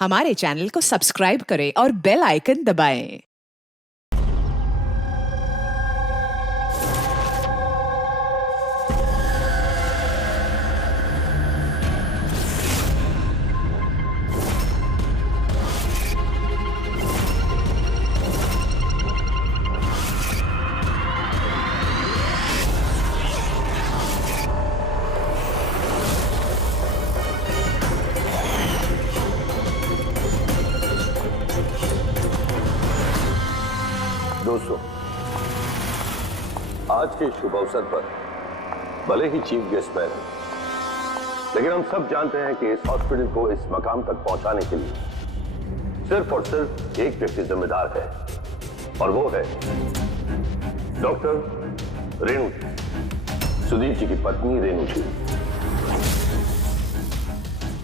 हमारे चैनल को सब्सक्राइब करें और बेल आइकन दबाएं। दोस्तों, आज के शुभ अवसर पर भले ही चीफ गेस्ट मैं हूं, लेकिन हम सब जानते हैं कि इस हॉस्पिटल को इस मकाम तक पहुंचाने के लिए सिर्फ और सिर्फ एक व्यक्ति जिम्मेदार है, और वो है डॉक्टर रेणु जी, सुदीप जी की पत्नी रेणु जी।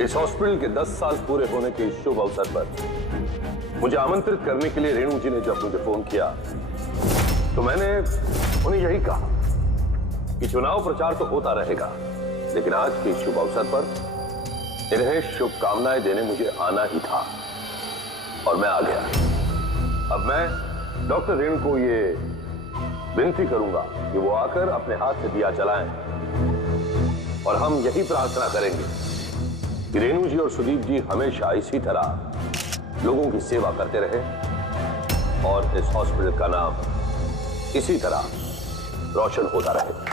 इस हॉस्पिटल के 10 साल पूरे होने के इस शुभ अवसर पर मुझे आमंत्रित करने के लिए रेणु जी ने जब मुझे फोन किया तो मैंने उन्हें यही कहा कि चुनाव प्रचार तो होता रहेगा, लेकिन आज के शुभ अवसर पर इन्हें शुभकामनाएं देने मुझे आना ही था, और मैं आ गया। अब मैं डॉक्टर रेणु को ये विनती करूंगा कि वो आकर अपने हाथ से दिया जलाएं, और हम यही प्रार्थना करेंगे कि रेणु जी और सुदीप जी हमेशा इसी तरह लोगों की सेवा करते रहे और इस हॉस्पिटल का नाम इसी तरह रोशन होता रहे।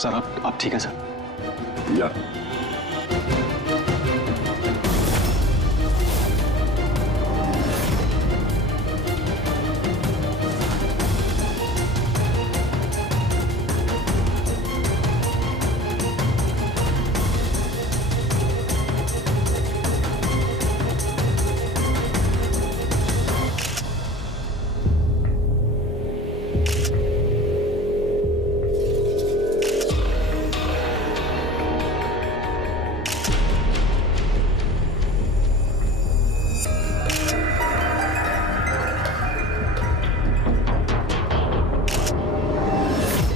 सर आप ठीक है सर? या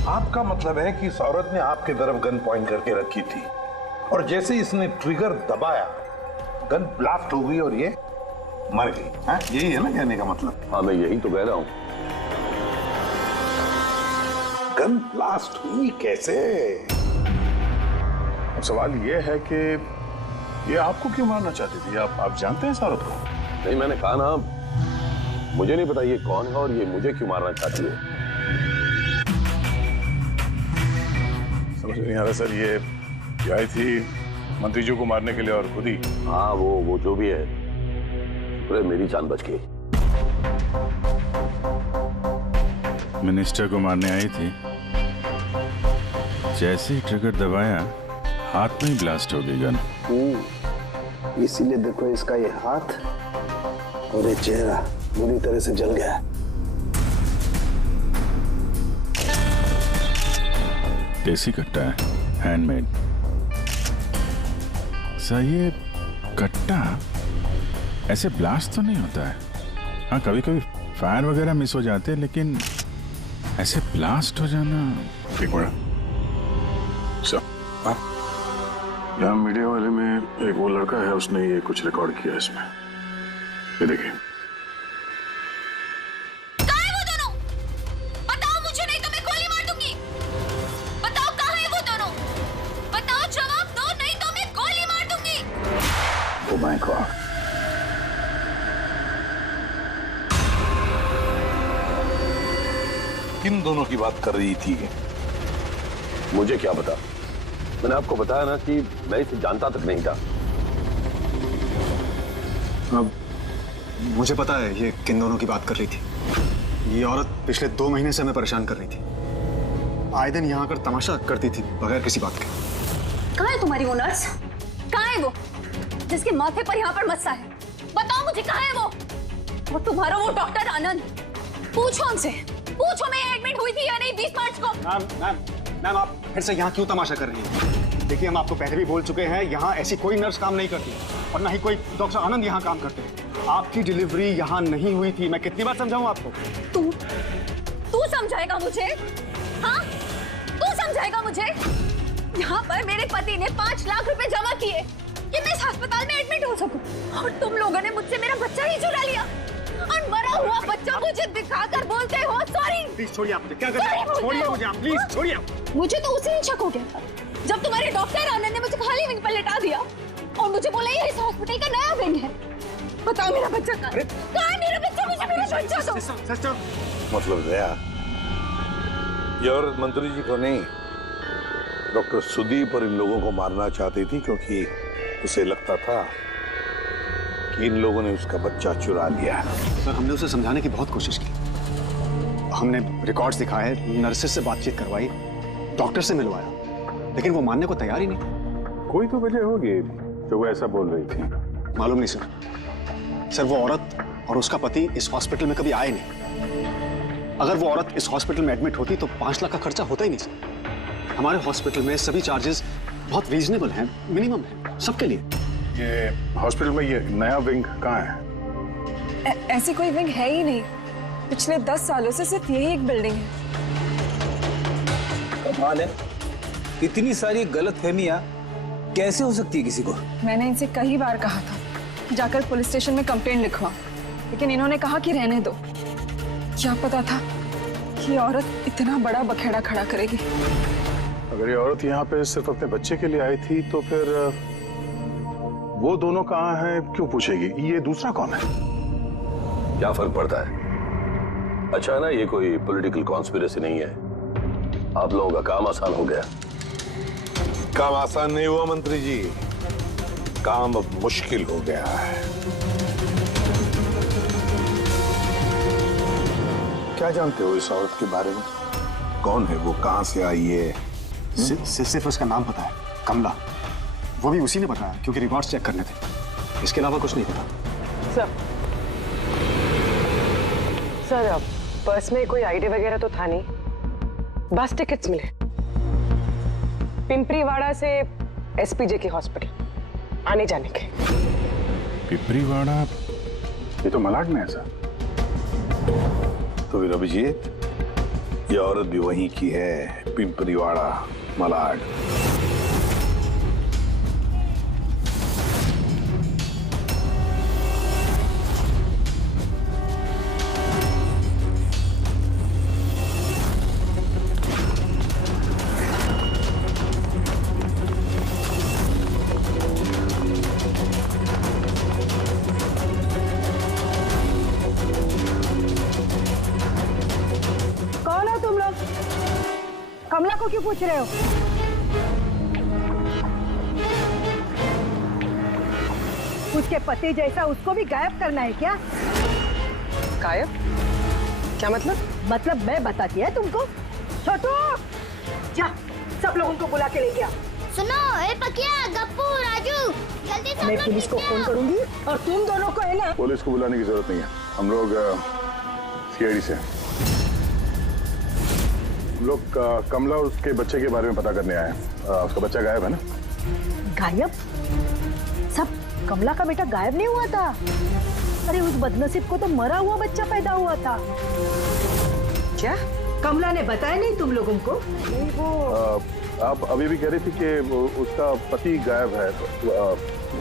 आपका मतलब है कि इस औरत ने आपकी तरफ गन पॉइंट करके रखी थी, और जैसे इसने ट्रिगर दबाया गन ब्लास्ट हो गई और ये मर गई। हाँ, यही है ना कहने का मतलब? हाँ, मैं यही तो कह रहा हूं। गन ब्लास्ट हुई कैसे? अब सवाल ये है कि ये आपको क्यों मारना चाहती थी? आप जानते हैं इस औरत को? नहीं, मैंने कहा ना, मुझे नहीं पता ये कौन है और ये मुझे क्यों मारना चाहती है। समझ नहीं आ रहा सर। ये आई थी मंत्री जी को मारने के लिए और खुद ही। हाँ, वो जो भी है, पूरे मेरी जान बच गई। मिनिस्टर को मारने आई थी, जैसे ही ट्रिगर दबाया हाथ में ही ब्लास्ट हो गई गन। इसीलिए देखो इसका ये हाथ और ये चेहरा बुरी तरह से जल गया है। देसी कट्टा है, हैंडमेड। सर ये कट्टा ऐसे ब्लास्ट तो नहीं होता है। हाँ, कभी कभी फायर वगैरह मिस हो जाते हैं, लेकिन ऐसे ब्लास्ट हो जाना। ठीक है सर। यहाँ मीडिया वाले में एक वो लड़का है, उसने ये कुछ रिकॉर्ड किया इसमें। ये देखिए। Oh my God. किन दोनों की बात कर रही थी? मुझे क्या पता, मैंने आपको बताया ना कि मैं इसे जानता तक नहीं था। अब मुझे पता है ये किन दोनों की बात कर रही थी। ये औरत पिछले 2 महीने से हमें परेशान कर रही थी। आए दिन यहाँ आकर तमाशा करती थी बगैर किसी बात के। कहाँ है तुम्हारी वो नर्स? कहाँ है वो जिसके माथे पर यहाँ पर मस्सा है? बताओ मुझे, कहाँ है वो? और तुम्हारा वो डॉक्टर आनंद, पूछो उनसे, पूछो मैं एडमिट हुई थी या नहीं 20 मार्च को। मैम आप फिर से यहाँ क्यों तमाशा कर रही हैं? देखिए हम आपको पहले भी बोल चुके हैं, यहाँ ऐसी कोई नर्स काम नहीं करती और ना ही कोई डॉक्टर आनंद यहाँ काम करते हैं। आपकी डिलीवरी यहाँ नहीं हुई थी। मैं कितनी बार समझाऊं आपको? तू समझाएगा मुझे? हाँ, तू समझाएगा मुझे? यहाँ पर मेरे पति ने 5 लाख रुपए जमा किए कि मैं इस अस्पताल में एडमिट हो सकूं, और तुम लोगों ने मुझसे मेरा बच्चा ही चुरा लिया और मरा हुआ बच्चा मुझे दिखाकर बोलते हो सॉरी। प्लीज छोड़िए, आप क्या कर रहे हैं? छोड़िए मुझे आप, प्लीज छोड़िए। मुझे तो उसी दिन शक हो गया था जब तुम्हारे डॉक्टर आनंद ने मुझे खाली विंग पर लेटा दिया और मुझे बोला ये इस हॉस्पिटल का नया विंग है। बताओ मेरा बच्चा कहाँ है? मेरा बच्चा? मुझे मेरा बच्चा दो। मतलब दया, ये औरत मंत्री जी को नहीं, डॉक्टर सुदीप और इन लोगों को मारना चाहती थी, क्योंकि उसे लगता था कि इन लोगों ने उसका बच्चा चुरा लिया। सर हमने उसे समझाने की बहुत कोशिश की। हमने रिकॉर्ड्स दिखाए, नर्सेस से बातचीत करवाई, डॉक्टर से मिलवाया, लेकिन वो मानने को तैयार ही नहीं। कोई तो वजह होगी जो वो ऐसा बोल रही थी। मालूम नहीं सर वो औरत और उसका पति इस हॉस्पिटल में कभी आए नहीं। अगर वो औरत इस हॉस्पिटल में एडमिट होती तो 5 लाख का खर्चा होता ही नहीं सर। हमारे हॉस्पिटल में सभी चार्जेस बहुत रीजनेबल हैं, मिनिमम है सबके लिए। ये हॉस्पिटल में ये नया विंग कहाँ है? ऐसी कोई विंग है ही नहीं। पिछले 10 सालों से सिर्फ यही एक बिल्डिंग है। कमाल है, इतनी सारी गलतफहमियां कैसे हो सकती है किसी को? मैंने इनसे कई बार कहा था कि जाकर पुलिस स्टेशन में कंप्लेंट लिखवा, लेकिन इन्होंने कहा कि रहने दो। क्या पता था कि ये औरत इतना बड़ा बखेड़ा खड़ा करेगी। अगर ये औरत यहाँ पे सिर्फ अपने बच्चे के लिए आई थी तो फिर वो दोनों कहाँ हैं क्यों पूछेगी? ये दूसरा कौन है? क्या फर्क पड़ता है? अच्छा ना, ये कोई पॉलिटिकल कॉन्स्पिरेसी नहीं है। आप लोगों का काम आसान हो गया। काम आसान नहीं हुआ मंत्री जी, काम अब मुश्किल हो गया है। क्या जानते हो इस औरत के बारे में? कौन है वो, कहां से आई है? सिर्फ उसका नाम पता है, कमला। वो भी उसी ने बताया क्योंकि रिकॉर्ड्स चेक करने थे। इसके अलावा कुछ नहीं पता। सर पर्स में कोई आईडी वगैरह तो था नहीं, बस टिकट्स मिले पिंपरीवाड़ा से एसपीजे के हॉस्पिटल आने जाने के। पिपरीवाड़ा? ये तो मलाड में है सर। तो फिर अभिजीत, ये औरत भी वहीं की है, पिंपरीवाड़ा, मलाड। कौन हो तुम लोग? कमला को क्यों पूछ रहे हो? उसके पति जैसा उसको भी गायब करना है क्या? गायब? क्या मतलब? मतलब मैं बताती है तुमको। छोटू, जा सब लोगों को बुला के लेके आ। सुनो, ए पकिया, गप्पू, राजू, जल्दी से मैं पुलिस को फोन करूंगी और तुम दोनों को है ना। पुलिस को बुलाने की जरूरत नहीं है, हम लोग सीआईडी से हैं। हम लोग कमला और उसके बच्चे के बारे में पता करने आए हैं। उसका बच्चा गायब है ना? गायब? सब कमला का बेटा गायब नहीं हुआ था। अरे उस बदनसीब को तो मरा हुआ बच्चा पैदा हुआ था। क्या कमला ने बताया नहीं तुम लोगों को? आप अभी भी कह रही थी कि उसका पति गायब है।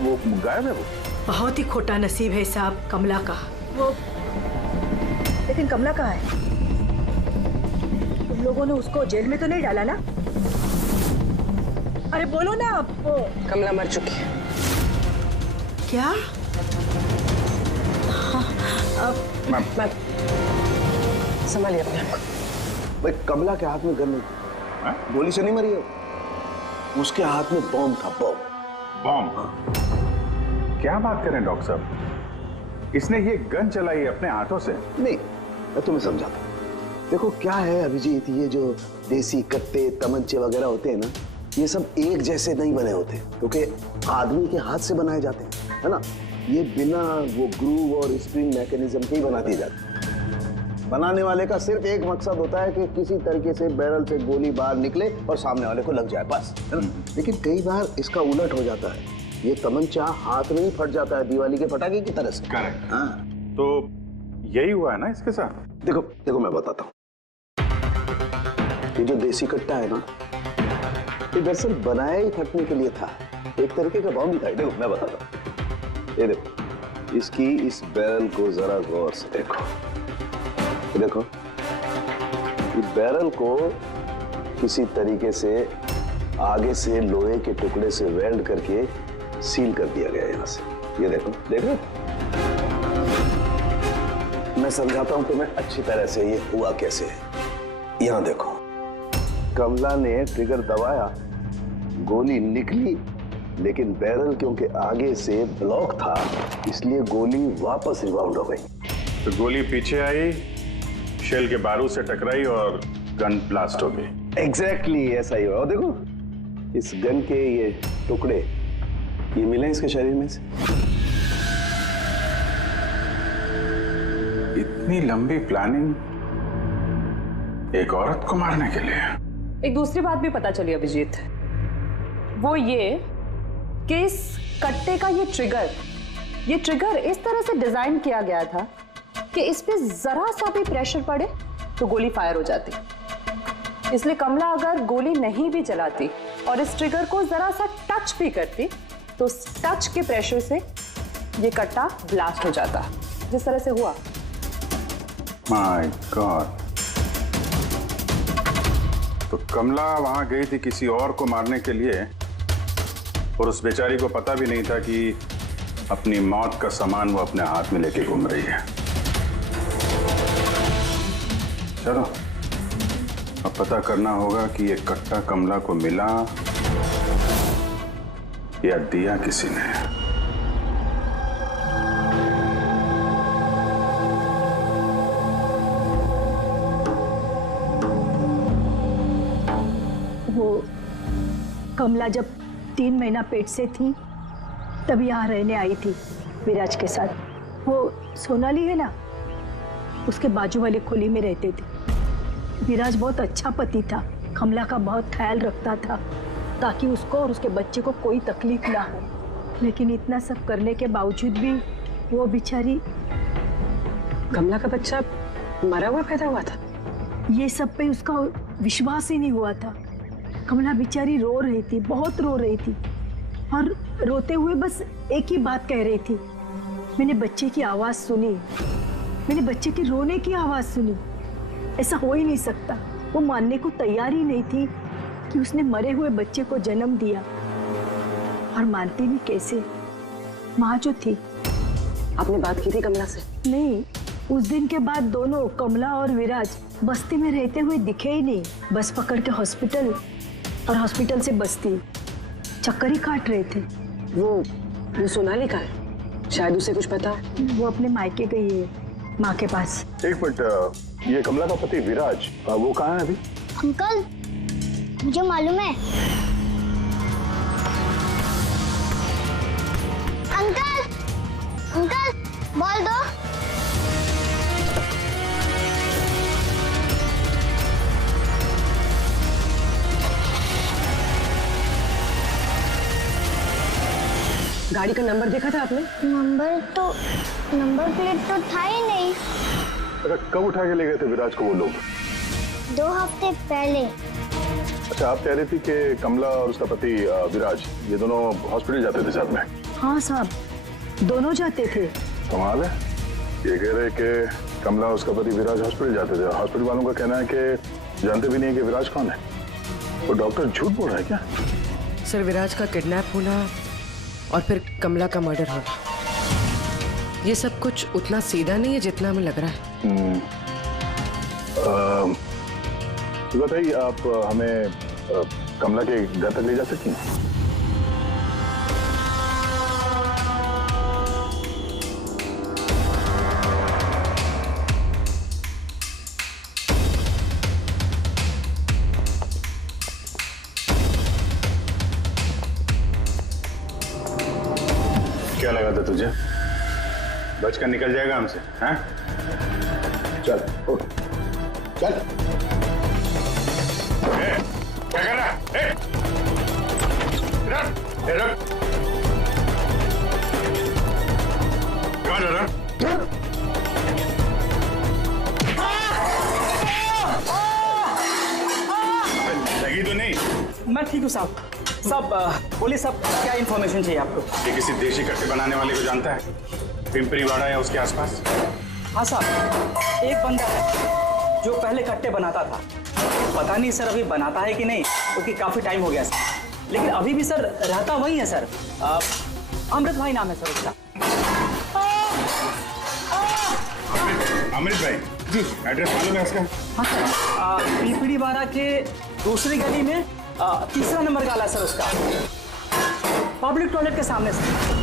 वो गायब है? वो बहुत ही खोटा नसीब है साहब कमला का। वो लेकिन कमला कहाँ है? तुम लोगों ने उसको जेल में तो नहीं डाला ना? अरे बोलो ना आप। वो कमला मर चुकी है। क्या? मैम संभालिए अपने आप। भाई कमला के हाथ में गन नहीं थी, गोली से नहीं मरी है, उसके हाथ में बॉम्ब था। बॉम्ब? बॉम्ब? क्या बात कर रहे हैं डॉक्टर साहब? इसने ये गन चलाई अपने हाथों से? नहीं, मैं तुम्हें समझाता हूँ। देखो क्या है अभिजीत, ये जो देसी कट्टे तमंचे वगैरह होते हैं ना, ये सब एक जैसे नहीं बने होते, क्योंकि आदमी के हाथ से बनाए जाते हैं, है ना। ये बिना वो ग्रूव और स्प्रिंग मैकेनिज्म के ही बना दिए जाते हैं। बनाने वाले का सिर्फ एक मकसद होता है कि किसी तरीके से बैरल से गोली बाहर निकले और सामने वाले को लग जाए, बस, है ना। लेकिन कई बार इसका उलट हो जाता है, ये तमंचा हाथ में ही फट जाता है, दिवाली के पटाखे की तरह से। करेक्ट। हाँ, तो यही हुआ है ना इसके साथ? देखो मैं बताता हूँ। ये जो देसी कट्टा है ना, ये दरअसल बनाया ही फटने के लिए था, एक तरीके का बॉम्ब ही था। देखो मैं बताता हूँ, ये देखो, इसकी इस बैरल को जरा गौर से देखो। देखो, ये बैरल को किसी तरीके से आगे से लोहे के टुकड़े से वेल्ड करके सील कर दिया गया यहाँ से। ये देखो, देखो, मैं समझाता हूं तुम्हें अच्छी तरह से ये हुआ कैसे है। यहां देखो, कमला ने ट्रिगर दबाया, गोली निकली, लेकिन बैरल क्योंकि आगे से ब्लॉक था, इसलिए गोली वापस रिबाउंड हो गई। तो गोली पीछे आई, शेल के बारूद से टकराई और गन ब्लास्ट हो गई। एग्जैक्टली ऐसा ही हुआ। और देखो, इस गन के ये टुकड़े ये मिले इसके शरीर में से। इतनी लंबी प्लानिंग एक औरत को मारने के लिए। एक दूसरी बात भी पता चली अभिजीत, वो ये कि इस कट्टे का ये ट्रिगर इस तरह से डिजाइन किया गया था कि इस पे जरा सा भी प्रेशर पड़े तो गोली फायर हो जाती। इसलिए कमला अगर गोली नहीं भी चलाती और इस ट्रिगर को जरा सा टच भी करती तो टच के प्रेशर से ये कट्टा ब्लास्ट हो जाता, जिस तरह से हुआ। My God. तो कमला वहां गई थी किसी और को मारने के लिए, और उस बेचारी को पता भी नहीं था कि अपनी मौत का सामान वो अपने हाथ में लेके घूम रही है। चलो, अब पता करना होगा कि ये कट्टा कमला को मिला या दिया किसी ने। वो कमला जब 3 महीना पेट से थी तब यहाँ रहने आई थी विराज के साथ। वो सोनाली है ना, उसके बाजू वाले खोली में रहते थे। विराज बहुत अच्छा पति था, कमला का बहुत ख्याल रखता था ताकि उसको और उसके बच्चे को कोई तकलीफ ना हो। लेकिन इतना सब करने के बावजूद भी वो बेचारी। कमला का बच्चा मरा हुआ पैदा हुआ था? ये सब पे उसका विश्वास ही नहीं हुआ था। कमला बेचारी रो रही थी, बहुत रो रही थी, और रोते हुए बस एक ही बात कह रही थी, मैंने बच्चे की आवाज सुनी, मैंने बच्चे के रोने की आवाज सुनी। ऐसा हो ही नहीं सकता। वो मानने को तैयार ही नहीं थी कि उसने मरे हुए बच्चे को जन्म दिया, और मानती भी कैसे। माँ जो थी। आपने बात की थी कमला से? नहीं, उस दिन के बाद दोनों, कमला और विराज, बस्ती में रहते हुए दिखे ही नहीं। बस पकड़ के हॉस्पिटल और हॉस्पिटल से बस्ती, चक्कर ही काट रहे थे। वो सोनाली का है, शायद उसे कुछ पता है। वो अपने मायके गई है, माँ के पास। एक मिनट, ये कमला का पति विराज, वो कहाँ है अभी? अंकल, मुझे मालूम है। अंकल, अंकल, बोल दो। गाड़ी का नंबर देखा था आपने? नंबर प्लेट तो था ही नहीं। अच्छा, कब उठा के ले गए थे विराज को वो लोग? 2 हफ्ते पहले। अच्छा, आप कह रही थी कि कमला और उसका पति विराज, ये दोनों हॉस्पिटल जाते थे साथ में? हाँ साहब, दोनों जाते थे। कमाल है। ये कह रहे कि कमला और उसका पति विराज हॉस्पिटल जाते थे। हॉस्पिटल वालों का कहना है कि जानते भी नहीं है कि विराज कौन है। वो डॉक्टर झूठ बोल रहा है क्या? सर, विराज का किडनैप होना और फिर कमला का मर्डर होना, ये सब कुछ उतना सीधा नहीं है जितना हमें लग रहा है। बताइए, आप हमें कमला के घर तक ले जा सकती हैं? क्या लगा था तुझे? बचकर निकल जाएगा हमसे? हैं? चल उठ, चल। क्या कर रहा है? रुक। कहाँ जा रहा? लगी तो नहीं? मैं ठीक हूँ साहब। बोलिए साहब, क्या इन्फॉर्मेशन चाहिए आपको? ये किसी देशी कट्टे बनाने वाले को जानता है? पिंपरी वाड़ा या उसके आसपास? हाँ साहब, एक बंदा है जो पहले कट्टे बनाता था। पता नहीं सर अभी बनाता है कि नहीं, क्योंकि काफी टाइम हो गया सर। लेकिन अभी भी सर रहता वही है सर। अमृत भाई नाम है सर उसका। अमृत भाई जी, एड्रेस मालूम है उसका? हाँ सर, पिंपरी वाड़ा के दूसरी गली में तीसरा नंबर गाला सर उसका, पब्लिक टॉयलेट के सामने सर।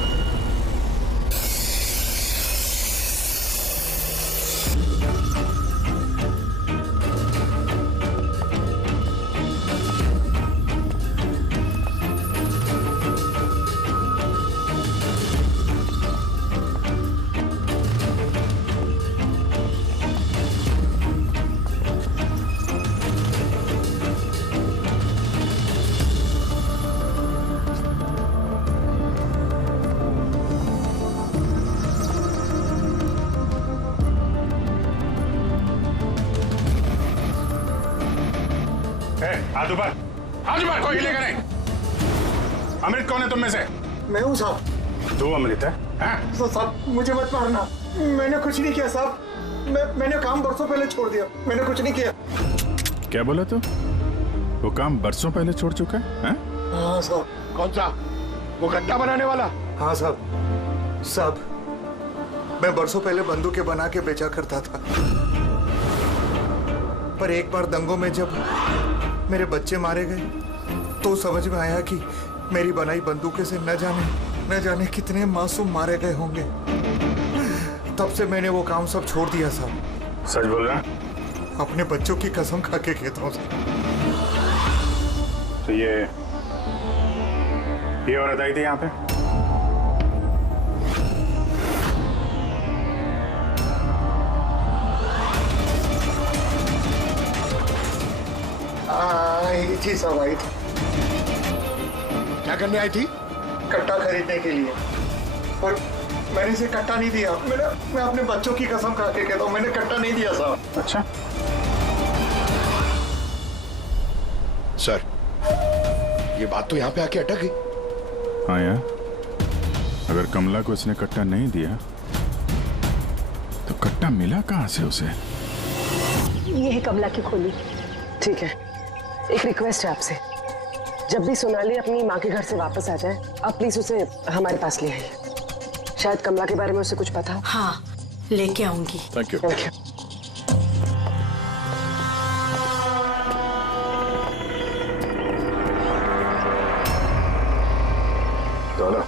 हाथ ऊपर, कोई हिलेगा नहीं। अमृत कौन है तुम में से? मैं हूँ साहब। तू अमृत है? तो साहब मुझे मत मारना, मैंने कुछ नहीं किया साहब। मैंने काम बरसों पहले छोड़ दिया, मैंने कुछ नहीं किया। क्या बोला तू? वो काम बरसों पहले छोड़ चुका है? हाँ साहब। कौन सा? वो कट्टा बनाने वाला? हाँ साहब, मैं बरसों पहले बंदूकें बना के बेचा करता था, पर एक बार दंगों में जब मेरे बच्चे मारे गए तो समझ में आया कि मेरी बनाई बंदूकें से न जाने कितने मासूम मारे गए होंगे। तब से मैंने वो काम सब छोड़ दिया साहब। सच बोल रहा? अपने बच्चों की कसम खा के कहता हूँ। तो ये औरत आई थी यहाँ पे? आई थी साहब, आई थी। क्या करने आई थी? कट्टा खरीदने के लिए, पर मैंने इसे कट्टा नहीं दिया। मैं अपने बच्चों की कसम खा के कहता हूँ, मैंने कट्टा नहीं दिया साहब। अच्छा सर, ये बात तो यहाँ पे आके अटक गई। हाँ यार, अगर कमला को इसने कट्टा नहीं दिया तो कट्टा मिला कहाँ से उसे? ये है कमला की खोली। ठीक है, एक रिक्वेस्ट है आपसे, जब भी सोनाली अपनी माँ के घर से वापस आ जाए, आप प्लीज उसे हमारे पास ले आइए। शायद कमला के बारे में उसे कुछ पता हो। हाँ, लेके आऊंगी। Thank you. चलो।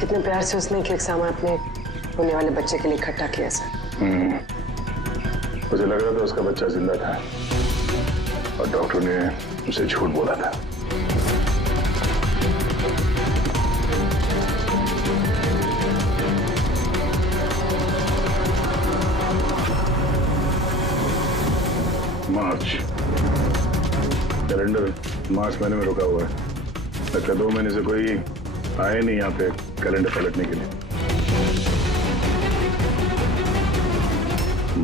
कितने प्यार से उसने एक सामान अपने होने वाले बच्चे के लिए इकट्ठा किया सर। मुझे लग रहा था उसका बच्चा जिंदा था और डॉक्टर ने उसे झूठ बोला था। मार्च कैलेंडर मार्च महीने में रुका हुआ है। लगता 2 महीने से कोई आए नहीं यहाँ पे कैलेंडर पलटने के लिए।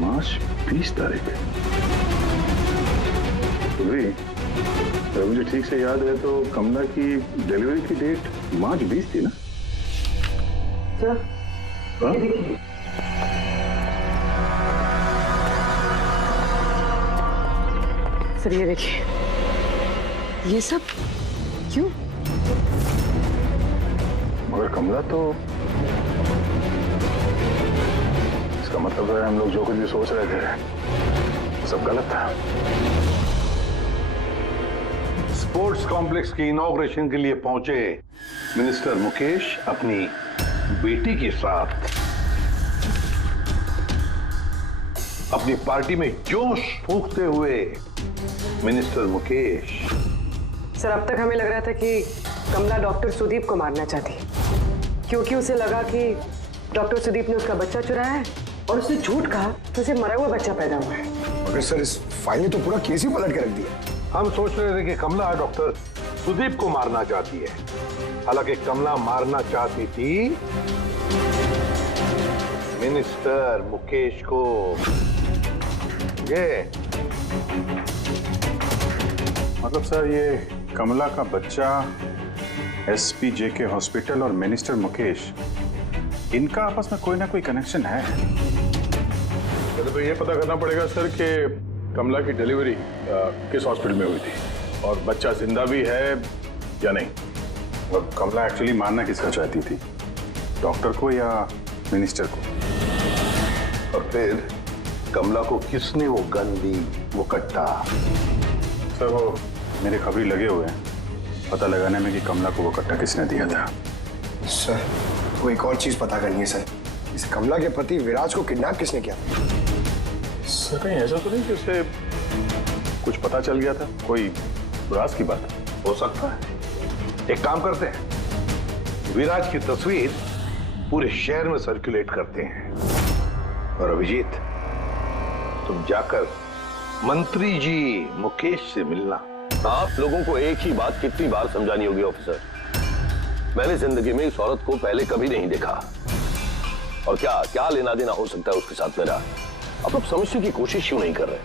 मार्च 20 तारीख है। तो भी अगर मुझे ठीक से याद है तो कमला की डिलीवरी की डेट मार्च 20 थी ना? सर, सर ये देखिए, ये सब क्यों? मगर कमला तो, इसका मतलब है हम लोग जो कुछ भी सोच रहे थे सब गलत था। स्पोर्ट्स कॉम्प्लेक्स की इनॉग्रेशन के लिए पहुंचे मिनिस्टर मुकेश अपनी बेटी के साथ अपनी पार्टी में जोश फूंकते हुए मिनिस्टर मुकेश। सर, अब तक हमें लग रहा था कि कमला डॉक्टर सुदीप को मारना चाहती है, क्योंकि उसे लगा कि डॉक्टर सुदीप ने उसका बच्चा चुराया है और उसने झूठ कहा तो उसे मरा हुआ बच्चा पैदा हुआ है। मगर सर, इस फाइल ने तो पूरा केस ही पलट के रख दिया। हम सोच रहे थे कि कमला डॉक्टर सुदीप को मारना चाहती है, हालांकि कमला मारना चाहती थी मिनिस्टर मुकेश को। ये मतलब सर, ये कमला का बच्चा एसपी जेके हॉस्पिटल और मिनिस्टर मुकेश, इनका आपस में कोई ना कोई कनेक्शन है। पहले तो ये पता करना पड़ेगा सर कि कमला की डिलीवरी किस हॉस्पिटल में हुई थी और बच्चा जिंदा भी है या नहीं। और कमला एक्चुअली मारना किसका चाहती थी, डॉक्टर को या मिनिस्टर को? और फिर कमला को किसने वो गन दी, वो कट्टा? सर, वो मेरे खबरी लगे हुए हैं पता लगाने में कि कमला को वो कट्टा किसने दिया था। सर, वो एक और चीज पता करनी है सर, इस कमला के पति विराज को किडनैप किसने किया? सर, कहीं ऐसा तो नहीं कि उसे कुछ पता चल गया था, कोई राज की बात? हो सकता है। एक काम करते हैं, विराज की तस्वीर पूरे शहर में सर्कुलेट करते हैं और अभिजीत, तुम जाकर मंत्री जी मुकेश से मिलना। आप लोगों को एक ही बात कितनी बार समझानी होगी ऑफिसर? मैंने जिंदगी में इस औरत को पहले कभी नहीं देखा, और क्या क्या लेना देना हो सकता है उसके साथ मेरा? आप लोग समझने की कोशिश क्यों नहीं कर रहे?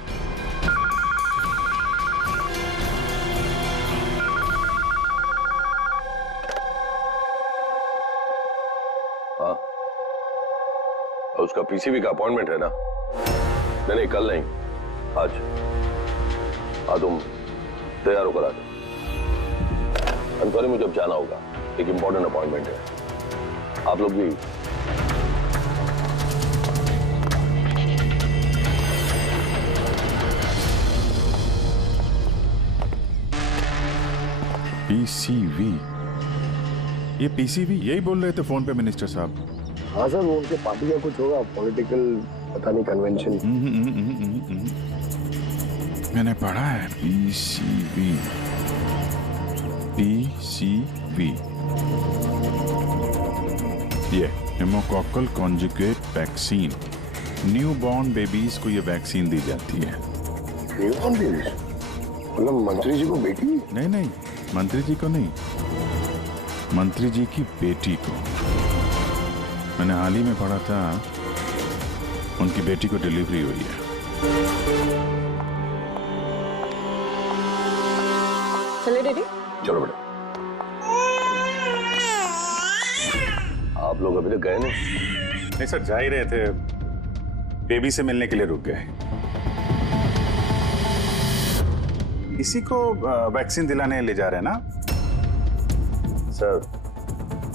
हाँ, उसका पीसीबी का अपॉइंटमेंट है ना? नहीं, कल नहीं, आज। हाँ, तुम तैयार होकर आ जाओ। अंतरी मुझे अब जाना होगा, एक इंपॉर्टेंट अपॉइंटमेंट है। आप लोग भी पीसीवी, ये पीसीवी यही बोल रहे थे फोन पे मिनिस्टर साहब। हाँ सर, वो उनके पार्टी का कुछ होगा, पॉलिटिकल पता नहीं कन्वेंशन। मैंने पढ़ा है पीसीवी, पीसीवी, ये pneumococcal conjugate vaccine. New born babies को ये वैक्सीन दी जाती है। New born babies? मतलब मंत्री जी को बेटी? नहीं, मंत्री जी को नहीं, मंत्री जी की बेटी को। मैंने हाल ही में पढ़ा था उनकी बेटी को डिलीवरी हुई है। चलिए डैडी। चलो बेटा। आप लोग अभी तक गए नहीं सर, जा ही रहे थे, बेबी से मिलने के लिए रुक गए। इसी को वैक्सीन दिलाने ले जा रहे हैं ना सर?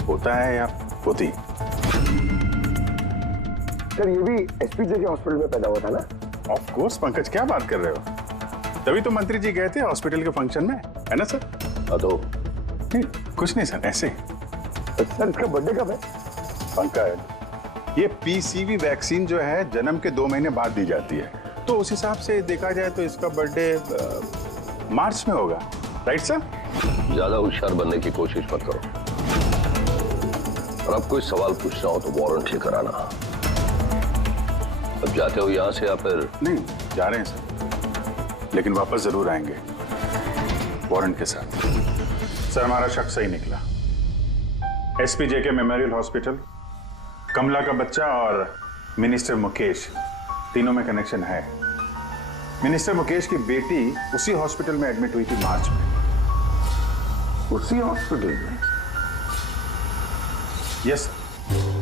होता है या होती? सर, ये भी एसपी जेके हॉस्पिटल में पैदा हुआ था ना? ऑफ कोर्स पंकज, क्या बात कर रहे हो? तभी तो मंत्री जी गए थे हॉस्पिटल के फंक्शन में, है ना सर? तो नहीं, कुछ नहीं सर, ऐसे। सर, इसका बर्थडे कब है? पंकज, ये पीसीवी वैक्सीन जो है जन्म के 2 महीने बाद दी जाती है, तो उस हिसाब से देखा जाए तो इसका बर्थडे मार्च में होगा, राइट सर? ज्यादा होशियार बनने की कोशिश मत करो, और अब कोई सवाल पूछना हो तो वारंट लेकर आना। अब जाते हो यहां से या फिर? नहीं, जा रहे हैं सर, लेकिन वापस जरूर आएंगे वारंट के साथ। सर, हमारा शक सही निकला। एसपी जेके मेमोरियल हॉस्पिटल, कमला का बच्चा और मिनिस्टर मुकेश, तीनों में कनेक्शन है। मिनिस्टर मुकेश की बेटी उसी हॉस्पिटल में एडमिट हुई थी मार्च में। उसी हॉस्पिटल में? यस,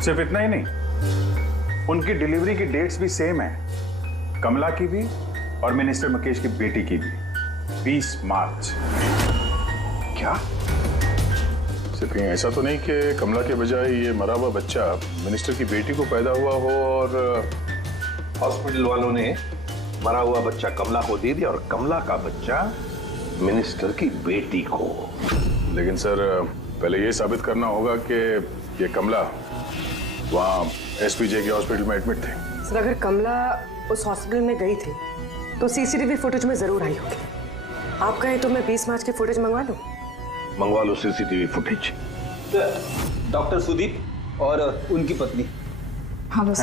सिर्फ इतना ही नहीं, उनकी डिलीवरी की डेट्स भी सेम है, कमला की भी और मिनिस्टर मुकेश की बेटी की भी, 20 मार्च। क्या? सिर्फ कहीं ऐसा तो नहीं कि कमला के बजाय ये मरा हुआ बच्चा मिनिस्टर की बेटी को पैदा हुआ हो और हॉस्पिटल वालों ने मरा हुआ बच्चा कमला को दे दिया और कमला का बच्चा मिनिस्टर की बेटी को। लेकिन सर पहले ये साबित करना होगा कि ये कमला वहाँ एसपीजे के हॉस्पिटल में एडमिट थी। सर अगर कमला उस हॉस्पिटल में गई थी तो सीसीटीवी फुटेज में जरूर आई होगी। आप कहें तो मैं 20 मार्च की फुटेज मंगवा लूं? मंगवा लो सीसीटीवी फुटेज। डॉक्टर सुदीप और उनकी पत्नी। हाँ बस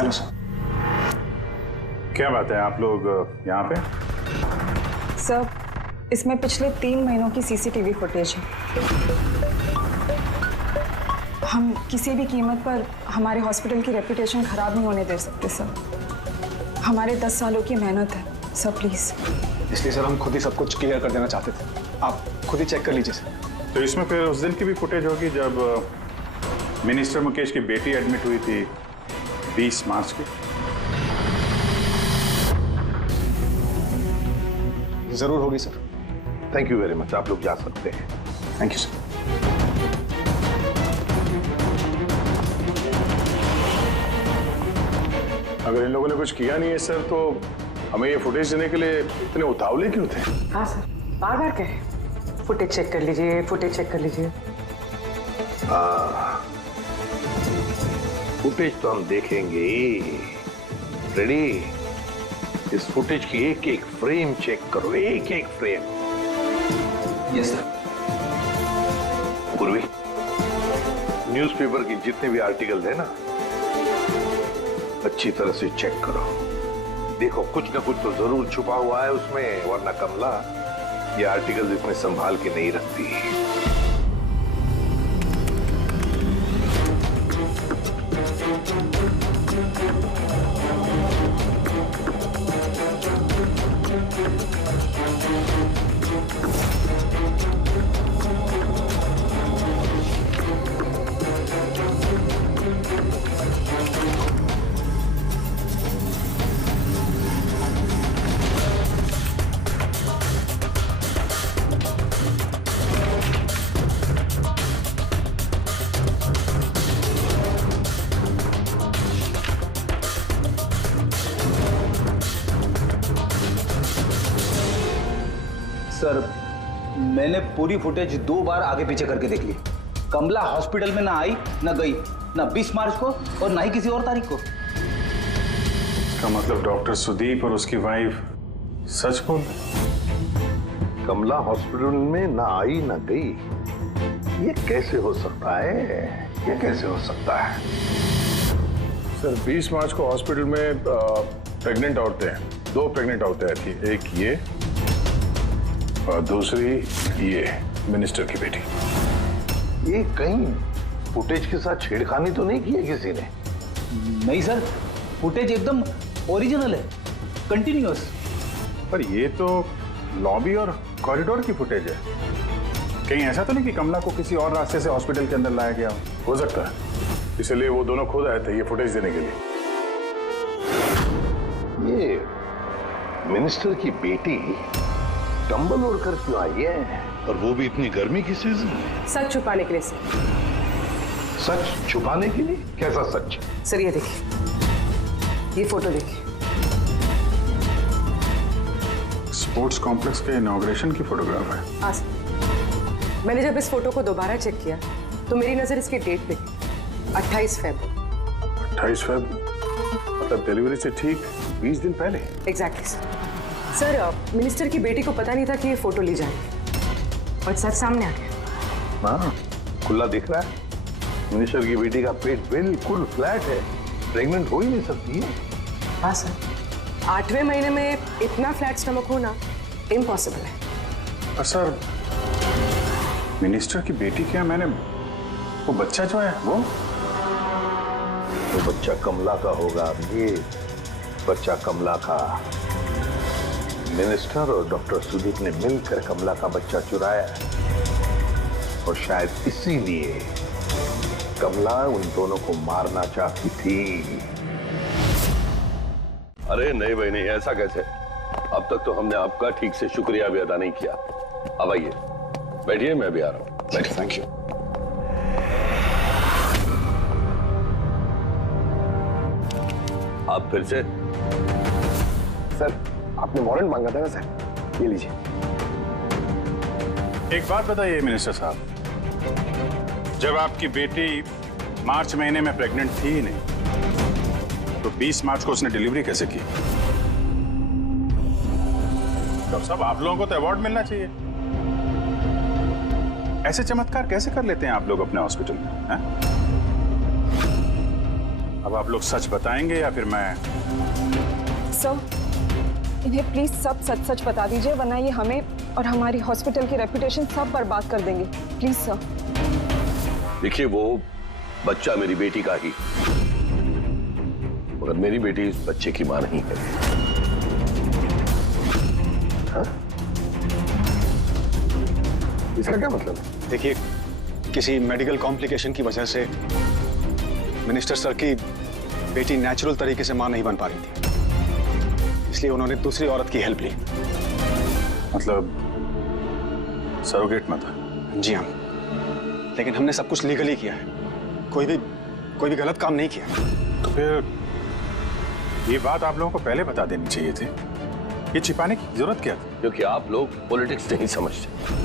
क्या बात है, आप लोग यहाँ पे? सर इसमें पिछले 3 महीनों की सीसीटीवी फुटेज है। हम किसी भी कीमत पर हमारे हॉस्पिटल की रेपुटेशन खराब नहीं होने दे सकते सर। हमारे 10 सालों की मेहनत है सर, प्लीज। इसलिए सर हम खुद ही सब कुछ क्लियर कर देना चाहते थे, आप खुद ही चेक कर लीजिए सर। तो इसमें फिर उस दिन की भी फुटेज होगी जब मिनिस्टर मुकेश की बेटी एडमिट हुई थी 20 मार्च की। जरूर होगी sir. Thank you very much, आप लोग जा सकते हैं। Thank you sir. अगर इन लोगों ने कुछ किया नहीं है सर तो हमें ये फुटेज देने के लिए इतने उतावले क्यों थे? हाँ सर, बार बार कहे फुटेज चेक कर लीजिए, फुटेज चेक कर लीजिए। फुटेज तो हम देखेंगे। रेडी? इस फुटेज की एक एक फ्रेम चेक करो, एक एक फ्रेम। Yes sir. पूर्वी, न्यूज़पेपर की जितने भी आर्टिकल है ना, अच्छी तरह से चेक करो। देखो कुछ ना कुछ तो जरूर छुपा हुआ है उसमें, वरना कमला ये आर्टिकल इसमें संभाल के नहीं रखती। सर मैंने पूरी फुटेज 2 बार आगे पीछे करके देख ली। कमला हॉस्पिटल में ना आई ना गई, ना 20 मार्च को और ना ही किसी और तारीख को। इसका मतलब डॉक्टर सुदीप और उसकी वाइफ सच बोल रहे? कमला हॉस्पिटल में ना आई ना गई, ये कैसे हो सकता है? ये कैसे हो सकता है? सर 20 मार्च को हॉस्पिटल में प्रेग्नेंट औरतें हैं, 2 प्रेग्नेंट औरतें थी, एक ये और दूसरी ये मिनिस्टर की बेटी। ये कहीं फुटेज के साथ छेड़खानी तो नहीं की है किसी ने? नहीं सर, फुटेज एकदम ओरिजिनल है, कंटिन्यूअस। पर ये तो लॉबी और कॉरिडोर की फुटेज है। कहीं ऐसा तो नहीं कि कमला को किसी और रास्ते से हॉस्पिटल के अंदर लाया गया हो सकता है, इसलिए वो दोनों खुद आए थे ये फुटेज देने के लिए। ये मिनिस्टर की बेटी कंबल ओढ़ कर क्यों आई है, और वो भी इतनी गर्मी की सीजन में? सच छुपाने के लिए सर। सच छुपाने के लिए? कैसा सच? सर ये देखिए, ये फोटो देखिए। स्पोर्ट्स कॉम्प्लेक्स के इनॉग्रेशन की फोटोग्राफ है। हाँ सर, मैंने जब इस फोटो को दोबारा चेक किया तो मेरी नजर इसकी डेट पे 28 फेब। 28 फेब मतलब डिलीवरी से ठीक 20 दिन पहले। Exactly sir. मिनिस्टर की बेटी को पता नहीं था कि ये फोटो ली जाएगी और सच सामने आ गया। हाँ, खुला दिख रहा है। मिनिस्टर की बेटी का पेट बिल्कुल फ्लैट है, प्रेग्नेंट हो ही नहीं सकती है। हाँ सर, 8वें महीने में इतना फ्लैट स्टमक होना इम्पॉसिबल है। सर मिनिस्टर की बेटी क्या, मैंने वो बच्चा जो है वो बच्चा कमला का होगा। ये बच्चा कमला का। मिनिस्टर और डॉक्टर सुदीप ने मिलकर कमला का बच्चा चुराया और शायद इसीलिए कमला उन दोनों को मारना चाहती थी। अरे नहीं भाई नहीं, ऐसा कैसे? अब तक तो हमने आपका ठीक से शुक्रिया भी अदा नहीं किया। अब आइए बैठिए, मैं भी आ रहा हूँ। बैठिए। Thank you. आप फिर से? सर आपने वारंट मांगा था ना सर, ये लीजिए। एक बात बताइए मिनिस्टर साहब, जब आपकी बेटी मार्च महीने में प्रेग्नेंट थी ही नहीं, तो 20 मार्च को उसने डिलीवरी कैसे की? डॉक्टर साहब, आप लोगों को तो अवार्ड मिलना चाहिए। ऐसे चमत्कार कैसे कर लेते हैं आप लोग अपने हॉस्पिटल में, हैं? अब आप लोग सच बताएंगे या फिर मैं? सर, इन्हें प्लीज सब सच सच बता दीजिए, वरना ये हमें और हमारी हॉस्पिटल की रेपुटेशन सब बर्बाद कर देंगे। Please sir. देखिए, वो बच्चा मेरी बेटी का ही, मगर मेरी बेटी इस बच्चे की मां नहीं है। हाँ? इसका क्या मतलब है? देखिए, किसी मेडिकल कॉम्प्लिकेशन की वजह से मिनिस्टर सर की बेटी नेचुरल तरीके से मां नहीं बन पा रही थी, इसलिए उन्होंने दूसरी औरत की हेल्प ली। मतलब सरोगेट में था? जी हाँ, लेकिन हमने सब कुछ लीगली किया है, कोई भी गलत काम नहीं किया। तो फिर ये बात आप लोगों को पहले बता देनी चाहिए थी, ये छिपाने की जरूरत क्या थी? क्योंकि आप लोग पॉलिटिक्स नहीं समझते।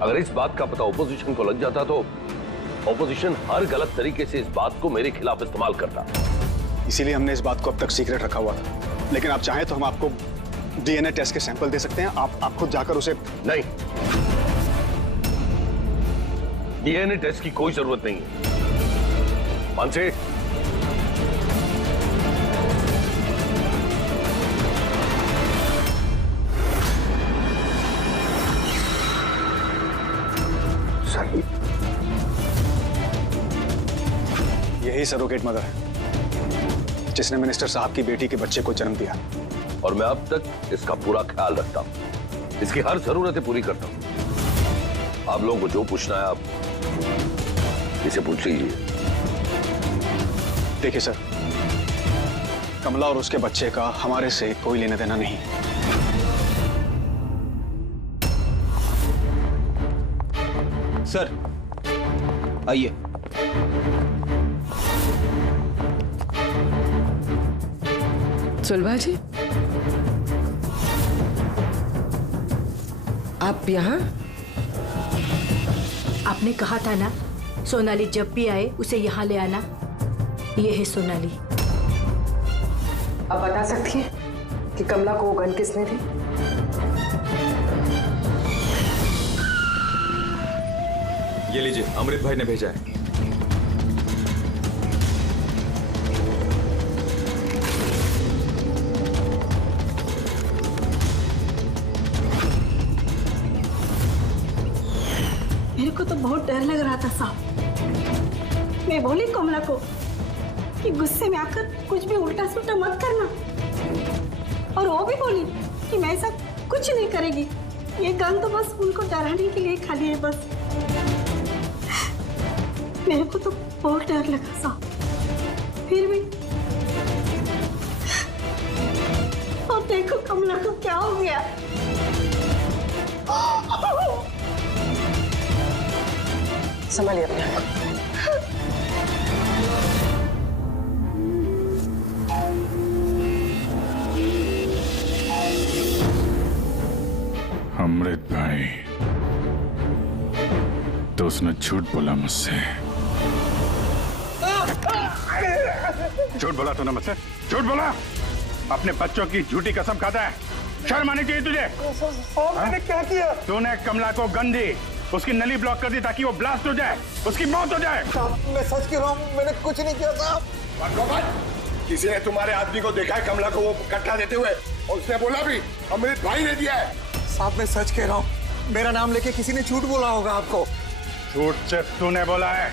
अगर इस बात का पता ऑपोजिशन को लग जाता तो ऑपोजिशन हर गलत तरीके से इस बात को मेरे खिलाफ इस्तेमाल करता। इसीलिए हमने इस बात को अब तक सीक्रेट रखा हुआ था, लेकिन आप चाहें तो हम आपको डीएनए टेस्ट के सैंपल दे सकते हैं, आप खुद जाकर उसे। नहीं, डीएनए टेस्ट की कोई जरूरत नहीं है। मानसे, सही, यही सरोगेट मदर है जिसने मिनिस्टर साहब की बेटी के बच्चे को जन्म दिया, और मैं अब तक इसका पूरा ख्याल रखता हूं, इसकी हर जरूरतें पूरी करता हूं। आप लोगों को जो पूछना है आप इसे पूछ लीजिए। देखिए सर, कमला और उसके बच्चे का हमारे से कोई लेना देना नहीं। सर आइए। सुलभा जी, आप यहाँ? आपने कहा था ना, सोनाली जब भी आए उसे यहाँ ले आना। ये है सोनाली। आप बता सकती हैं कि कमला को वो गन किसने दी? ये लीजिए, अमृत भाई ने भेजा है। मेरे को तो बहुत डर लग रहा था साहब। मैं बोली कमला को कि गुस्से में आकर कुछ भी उल्टा सुल्टा मत करना, और वो भी बोली कि मैं ऐसा कुछ नहीं करेगी। ये गन तो बस उनको डराने के लिए खाली है बस। मेरे को तो बहुत डर लगा साहब, फिर भी। और देखो कमला को क्या हो गया। संभालिए अपने आप। अमृत भाई, तो उसने झूठ बोला मुझसे। झूठ बोला तूने मुझसे? झूठ बोला? अपने बच्चों की झूठी कसम खाता है? शर्म आनी चाहिए तुझे। मैंने क्या किया? तूने कमला को गन दी, उसकी नली ब्लॉक कर दी ताकि वो ब्लास्ट हो जाए, उसकी मौत हो जाए। मैं सच कह रहा हूँ, मैंने कुछ नहीं किया साहब। किसी ने तुम्हारे आदमी को देखा है कमला को वो कट्टा देते हुए, और उसने बोला भी अमृत भाई ने दिया है। साहब मैं सच कह रहा हूँ, मेरा नाम लेके किसी ने झूठ बोला होगा आपको। झूठ सिर्फ तूने बोला है।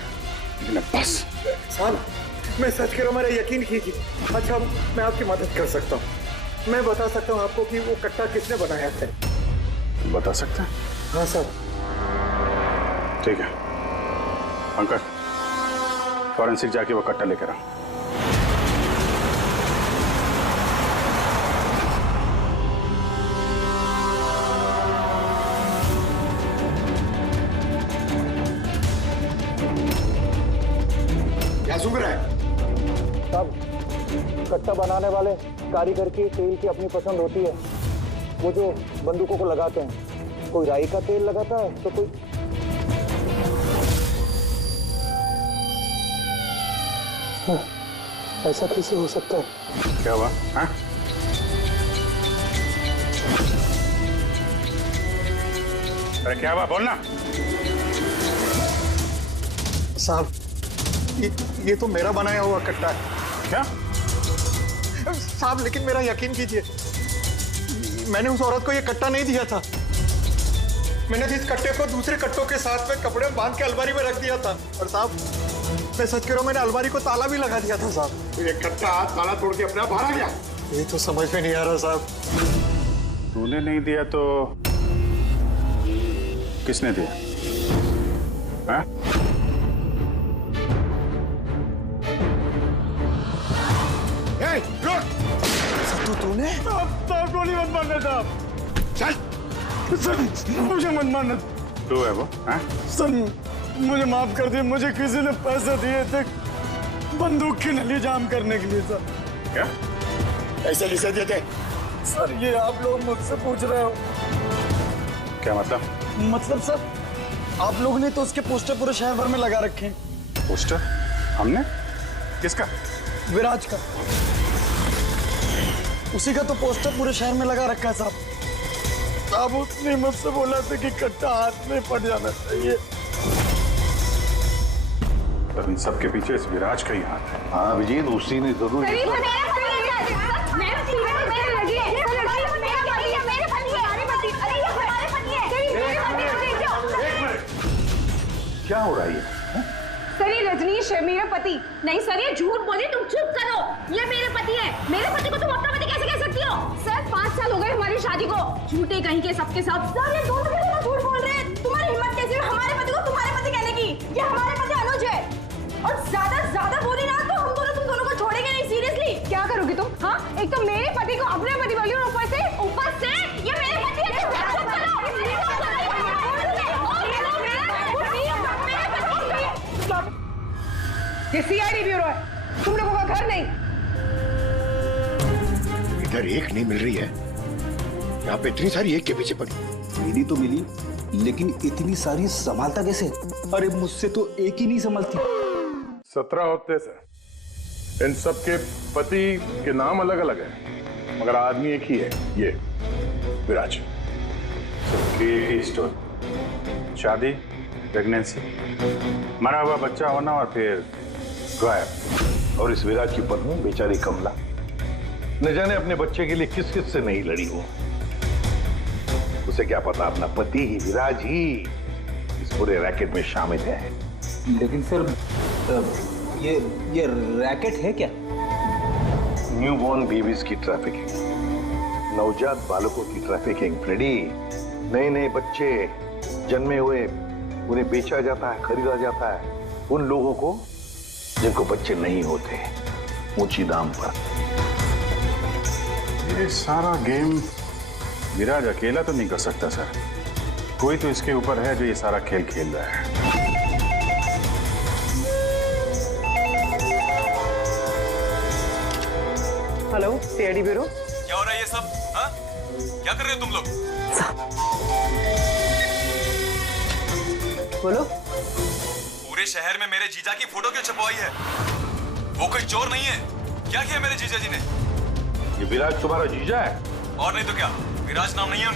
बस साहब मैं सच कह रहा हूँ, मेरा यकीन कीजिए। अच्छा मैं आपकी मदद कर सकता हूँ, मैं बता सकता हूँ आपको कि वो कट्टा किसने बनाया है। बता सकते हैं? हाँ सर। ठीक है पंकज, फॉरेंसिक जाके वो कट्टा लेकर आओ। क्या सुन रहा है? साहब कट्टा बनाने वाले कारीगर की तेल की अपनी पसंद होती है, वो जो बंदूकों को लगाते हैं। कोई राई का तेल लगाता है तो कोई ऐसा कैसे हो सकता है? क्या हुआ? हाँ? अरे क्या हुआ, बोलना। साहब, ये तो मेरा बनाया हुआ कट्टा है। क्या? साहब लेकिन मेरा यकीन कीजिए, मैंने उस औरत को ये कट्टा नहीं दिया था। मैंने इस कट्टे को दूसरे कट्टों के साथ में कपड़े में बांध के अलमारी में रख दिया था। और साहब मैं सच कह रहा हूं, मैंने अलमारी को ताला भी लगा दिया था साहब। तो ये कट्टा ताला तोड़ के अपने आप बाहर आ गया? ये तो समझ में नहीं आ रहा साहब। तूने नहीं दिया तो किसने दिया? हाँ? तूने? गोली मत मारना साहब। चल सर, मुझे मत मारना। तू है वो? हाँ? सर मुझे माफ कर दिए, मुझे किसी ने पैसे दिए थे बंदूक की नली जाम करने के लिए। सर क्या पैसे किसे दिए थे? सर ये आप लोग मुझसे पूछ रहे हो? क्या मतलब? मतलब सर आप लोगों ने तो उसके पोस्टर पूरे शहर भर में लगा रखे हैं। पोस्टर? हमने? किसका? विराज का। उसी का तो पोस्टर पूरे शहर में लगा रखा है साहब। साहब उसने मुझसे बोला था कि कट्टा हाथ में पड़ जाना चाहिए। तो इन सब के पीछे इस विराज का ही हाथ है। हाँ अभिजीत, उसी ने जरूर। क्या हो रहा है? सर ये रजनीश है, मेरा पति। नहीं सर ये झूठ बोली, तुम चुप करो। ये मेरे पति है। मेरे पति को तुम अपना पति कैसे कह सकती हो? सर 5 साल हो गए हमारी शादी को। झूठे कहीं के सबके सब। सर ये दोनों मिलकर झूठ बोल रहे हैं। तुम्हारी हिम्मत कैसे है हमारे पति को तुम्हारे पति कहने की? ये हमारे पति अनुज है। और ज्यादा बोली ना तो हम दोनों तुम दोनों को छोड़ेंगे नहीं। सीरियसली क्या करोगी तुम? हाँ एक तो मेरे पति को अपने पति बोली और ऊपर से ये मेरे पति है। ये सीआईडी ब्यूरो है, तुम लोगों का घर नहीं। इधर एक नहीं मिल रही है, यहाँ पे इतनी सारी एक के पीछे पड़ी। मिली तो मिली, लेकिन इतनी सारी संभालता कैसे? अरे मुझसे तो एक ही नहीं संभलती। 17 होते सर। इन सब के पति के नाम अलग अलग हैं, मगर आदमी एक ही है, ये विराज। स्टोरी, शादी, प्रेगनेंसी, मरा हुआ बच्चा होना और फिर गायब। और इस विराज की पत्नी बेचारी कमला, न जाने अपने बच्चे के लिए किस किस से नहीं लड़ी हो। उसे क्या पता अपना पति ही, विराज ही इस पूरे रैकेट में शामिल है। लेकिन सर ये रैकेट है क्या? न्यूबॉर्न बेबीज की ट्रैफिकिंग, नवजात बालकों की ट्रैफिकिंग। फ्रेडी, नए बच्चे जन्मे हुए उन्हें बेचा जाता है, खरीदा जाता है उन लोगों को जिनको बच्चे नहीं होते, ऊंची दाम पर। ये सारा गेम विराज अकेला तो नहीं कर सकता सर। कोई तो इसके ऊपर है जो ये सारा खेल खेल रहा है। Hello CID bureau. क्या हो रहा है ये सब? हाँ? क्या कर रहे हो तुम लोग? बोलो। पूरे शहर में मेरे जीजा की फोटो क्यों छपवाई है? वो कोई चोर नहीं है। क्या किया मेरे जीजा जी ने? ये विराज तुम्हारा जीजा है? और नहीं तो क्या, विराज नाम नहीं है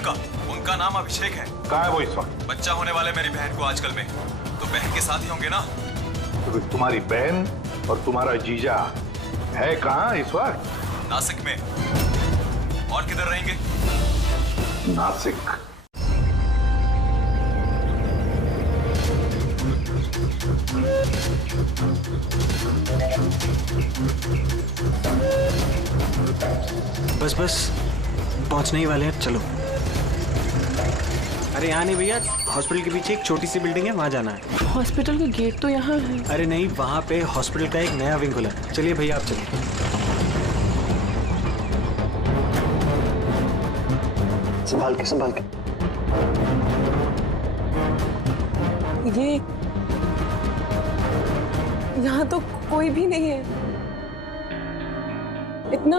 उनका नाम अभिषेक है। कहाँ है वो इस वक्त? बच्चा होने वाले मेरी बहन को आजकल में, तो बहन के साथ ही होंगे ना। तो तुम्हारी बहन और तुम्हारा जीजा है कहाँ इस वक्त? नासिक में। और किधर रहेंगे? नासिक। बस पहुंचने ही वाले हैं, चलो। अरे यहाँ नहीं भैया, हॉस्पिटल के पीछे एक छोटी सी बिल्डिंग है, वहाँ जाना है। हॉस्पिटल का गेट तो यहाँ है। अरे नहीं, वहाँ पे हॉस्पिटल का एक नया विंग खुला है। चलिए भैया आप चलिए। संभाल के। ये यहाँ तो कोई भी नहीं है। इतना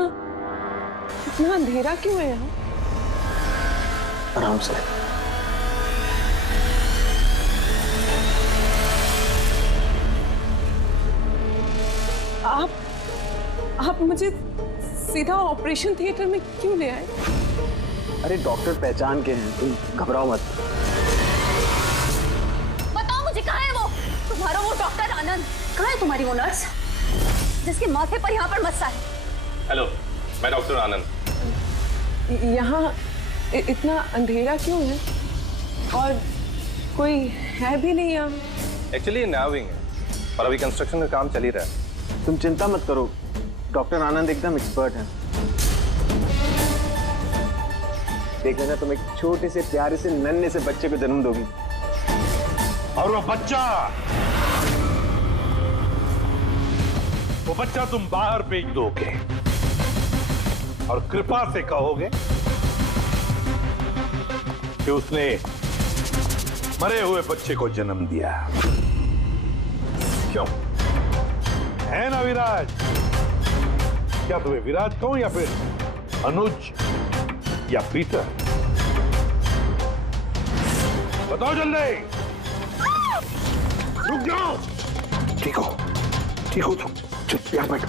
अंधेरा क्यों है यहाँ? आराम से। मुझे सीधा ऑपरेशन थिएटर में क्यों ले आए? अरे डॉक्टर पहचान के हैं, तुम घबराओ मत। बताओ मुझे कहाँ है वो तुम्हारा वो डॉक्टर आनंद? कहाँ है तुम्हारी वो नर्स जिसके माथे पर यहाँ पर मस्सा है? हेलो, मैं डॉक्टर आनंद। यहाँ इतना अंधेरा क्यों है और कोई है भी नहीं यहाँ? एक्चुअली नया विंग है और अभी कंस्ट्रक्शन का काम चल ही रहा है। तुम चिंता मत करो, डॉक्टर आनंद एकदम एक्सपर्ट हैं। देख लेना, तुम एक छोटे से प्यारे से नन्हे से बच्चे को जन्म दोगी। और वो बच्चा तुम बाहर भेज दोगे और कृपा से कहोगे कि उसने मरे हुए बच्चे को जन्म दिया। क्यों है ना विराज? क्या तुम्हें विराज कहूं या फिर अनुज या पीटर? बताओ जल्दी। रुक जाओ। ठीक हो तुम, चुप यहाँ बैठो।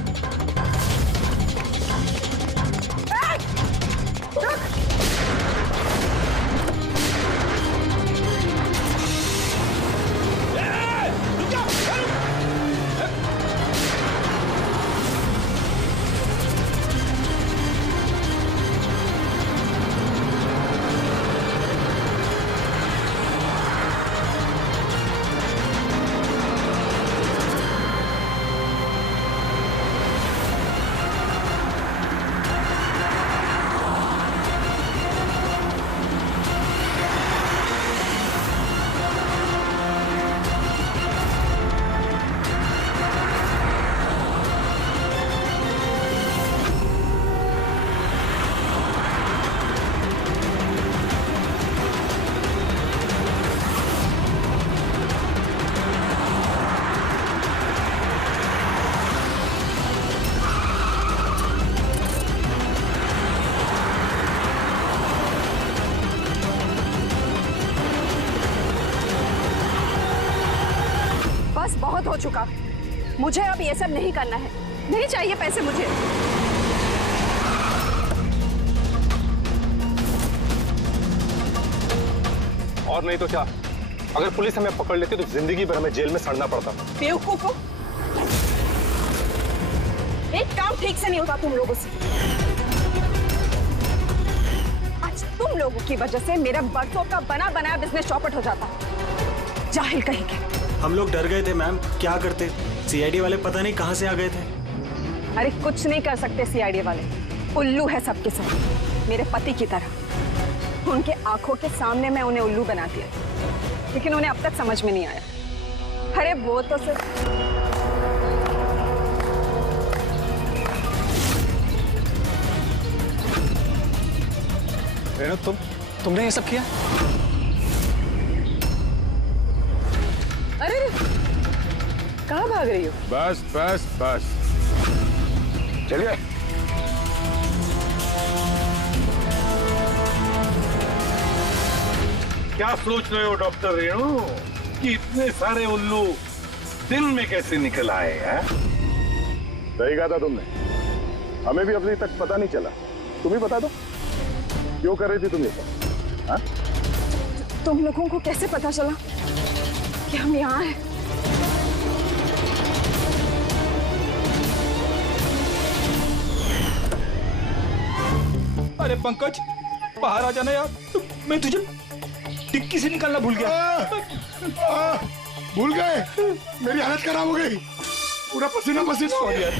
बहुत हो चुका, मुझे अब ये सब नहीं करना है। नहीं चाहिए पैसे मुझे। और नहीं तो क्या, अगर पुलिस हमें पकड़ लेती तो जिंदगी भर हमें जेल में सड़ना पड़ता। बेवकूफो, एक काम ठीक से नहीं होता तुम लोगों से। आज तुम लोगों की वजह से मेरा बरसों का बना बनाया बिजनेस चौपट हो जाता। जाहिल कहीं के। हम लोग डर गए थे मैम, क्या करते? सीआईडी वाले पता नहीं कहां से आ गए थे। अरे कुछ नहीं कर सकते सीआईडी वाले, उल्लू है सबके सब, मेरे पति की तरह। उनके आंखों के सामने मैं उन्हें उल्लू बना दिया, लेकिन उन्हें अब तक समझ में नहीं आया। अरे वो तो सिर्फ रेणु, तुमने ये सब किया? अरे कहाँ भाग रही हो? बस बस बस, चलिए। क्या सोच रहे हो डॉक्टर रेणु कि इतने सारे उल्लू दिन में कैसे निकल आए हैं? सही कहा था तुमने, हमें भी अभी तक पता नहीं चला। तुम ही बता दो क्यों कर रही थी तुम ये सब? हाँ? तुम लोगों को कैसे पता चला कि हम यहाँ हैं? अरे पंकज, बाहर आ जाना यार, मैं तुझे डिक्की से निकालना भूल गया। भूल गए? मेरी हालत खराब हो गई, पूरा पसीना पसीना हो गया।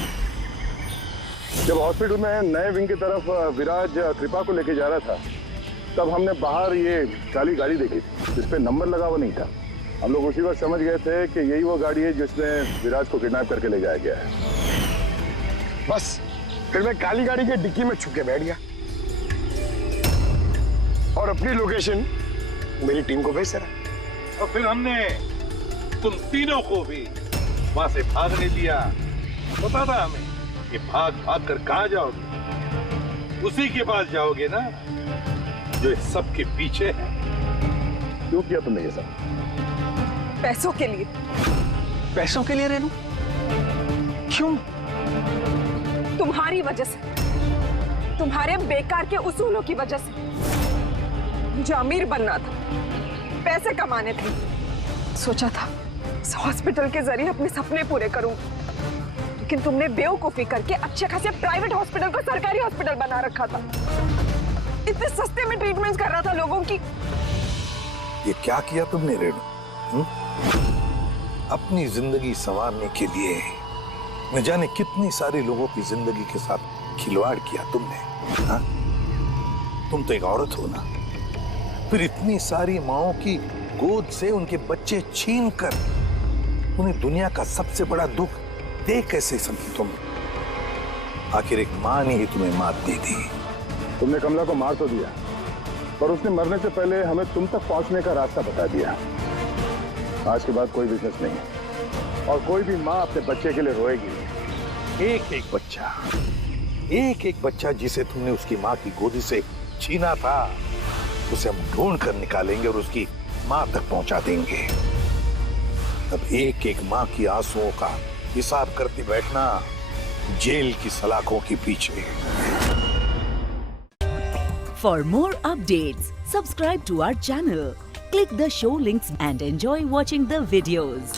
जब हॉस्पिटल में नए विंग की तरफ विराज कृपा को लेके जा रहा था, तब हमने बाहर ये काली गाड़ी देखी थी जिसपे नंबर लगा हुआ नहीं था। हम लोग उसी वक्त समझ गए थे कि यही वो गाड़ी है जिसमें विराज को किडनैप करके ले जाया गया है। बस फिर मैं काली गाड़ी के डिक्की में छुप के बैठ गया और अपनी लोकेशन मेरी टीम को भेज रहा। और फिर हमने तुम तीनों को भी वहां से भागने दिया। पता था हमें कि भाग भाग कर कहां जाओगे, उसी के पास जाओगे ना जो इस सब के पीछे है। क्यों किया तुमने ये सब? पैसों के लिए। पैसों के लिए रेणु? क्यों? तुम्हारी वजह से, तुम्हारे बेकार के उसूलों की वजह से। मुझे अमीर बनना था, पैसे कमाने थे। सोचा था इस हॉस्पिटल के जरिए अपने सपने पूरे करूं, लेकिन तुमने बेवकूफी करके अच्छे खासे प्राइवेट हॉस्पिटल को सरकारी हॉस्पिटल बना रखा था। इतने सस्ते में ट्रीटमेंट कर रहा था लोगों की। ये क्या किया तुमने रेणु? अपनी जिंदगी संवारने के लिए न जाने कितनी सारी लोगों की जिंदगी के साथ खिलवाड़ किया तुमने। हा? तुम तो एक औरत हो ना, फिर इतनी सारी माओं की गोद से उनके बच्चे छीन कर उन्हें दुनिया का सबसे बड़ा दुख दे कैसे समझी तुम? आखिर एक मां ने ही तुम्हें मात दे दी। तुमने कमला को मार तो दिया, पर उसने मरने से पहले हमें तुम तक पहुंचने का रास्ता बता दिया। आज के बाद कोई बिजनेस नहीं है और कोई भी माँ अपने बच्चे के लिए रोएगी। एक एक बच्चा जिसे तुमने उसकी माँ की गोदी से छीना था, उसे हम ढूंढ कर निकालेंगे और उसकी माँ तक पहुंचा देंगे। तब एक एक माँ की आंसुओं का हिसाब करते बैठना जेल की सलाखों के पीछे। For more updates, subscribe to our channel, click the show links and enjoy watching the videos.